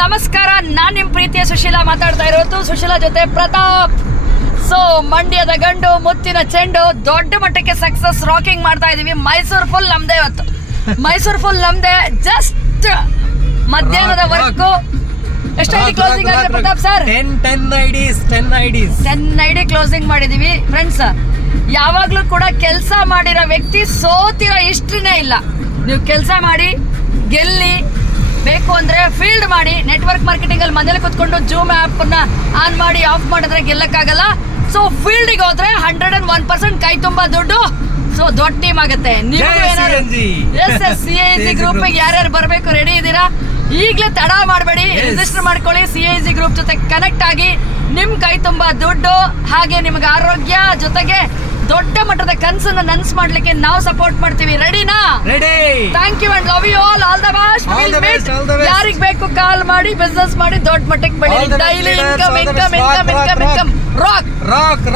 ನಮಸ್ಕಾರ, ನಾನ್ ನಿಮ್ ಪ್ರೀತಿಯ ಸುಶೀಲಾ ಮಾತಾಡ್ತಾ ಇರೋದು. ಸುಶೀಲಾ ಜೊತೆ ಪ್ರತಾಪ್. ಸೊ ಮಂಡ್ಯದ ಗಂಡು, ಮುತ್ತಿನ ಚೆಂಡು, ದೊಡ್ಡ ಮಟ್ಟಕ್ಕೆ ಸಕ್ಸಸ್ ರಾಕಿಂಗ್ ಮಾಡ್ತಾ ಇದೀವಿ. ಮೈಸೂರು ಫುಲ್ ನಮ್ದೇ ಇವತ್ತು. ಮೈಸೂರು ಫುಲ್ ನಮ್ದೇ. ಜಸ್ಟ್ ಮಧ್ಯಾಹ್ನದ ವರ್ಕು. ಎಷ್ಟು ಐಡಿ ಕ್ಲೋಸಿಂಗ್ ಆಗಿದೆ ಪ್ರತಾಪ್ ಸರ್? 10 ಐಡಿ ಕ್ಲೋಸಿಂಗ್ ಮಾಡಿದೀವಿ ಫ್ರೆಂಡ್ಸ್. ಯಾವಾಗ್ಲೂ ಕೂಡ ಕೆಲಸ ಮಾಡಿರೋ ವ್ಯಕ್ತಿ ಸೋತಿರೋ ಹಿಸ್ಟ್ರಿನೇ ಇಲ್ಲ. ನೀವು ಕೆಲಸ ಮಾಡಿ ಗೆಲ್ಲಿ, ಬೇಕು ಅಂದ್ರೆ ಫೀಲ್ಡ್ ಮಾಡಿ. ನೆಟ್ವರ್ಕ್ ಮಾರ್ಕೆಟಿಂಗ್ ಅಲ್ಲಿ ಮನೇಲಿ ಕುತ್ಕೊಂಡು ಜೂಮ್ ಆಪ್ ನ ಆನ್ ಮಾಡಿ ಆಫ್ ಮಾಡಿದ್ರೆ ಗೆಲ್ಲಕ್ಕಾಗಲ್ಲ. ಸೊ ಫೀಲ್ಡ್ಗೆ ಹೋದ್ರೆ 101% ಕೈ ತುಂಬಾ ದುಡ್ಡು. ಸೊ ದೊಡ್ಡ ಟೀಮ್ ಆಗುತ್ತೆ. ನೀವು CIG ಗ್ರೂಪ್ ಯಾರ್ಯಾರು ಬರ್ಬೇಕು ರೆಡಿ ಇದ್ದೀರಾ? ಈಗಲೇ ತಡ ಮಾಡಬೇಡಿ, ರಿಜಿಸ್ಟರ್ ಮಾಡ್ಕೊಳ್ಳಿ. CIG ಗ್ರೂಪ್ ಜೊತೆ ಕನೆಕ್ಟ್ ಆಗಿ ನಿಮ್ ಕೈ ತುಂಬಾ ದುಡ್ಡು, ಹಾಗೆ ನಿಮ್ಗೆ ಆರೋಗ್ಯ, ಜೊತೆಗೆ ದೊಡ್ಡ ಮಟ್ಟದ ಕನಸನ್ನ ನನ್ಸ್ ಮಾಡ್ಲಿಕ್ಕೆ ನಾವು ಸಪೋರ್ಟ್ ಮಾಡ್ತೀವಿ. ರೆಡಿನಾ? Thank you and love you all the best. ಯಾರಿಗ್ ಬೇಕು ಕಾಲ್ ಮಾಡಿ, ಬಿಸ್ನೆಸ್ ಮಾಡಿ, ದೊಡ್ಡ ಮಟ್ಟಕ್ಕೆ ಬೆಳಿ. Daily income. ರಾಕ್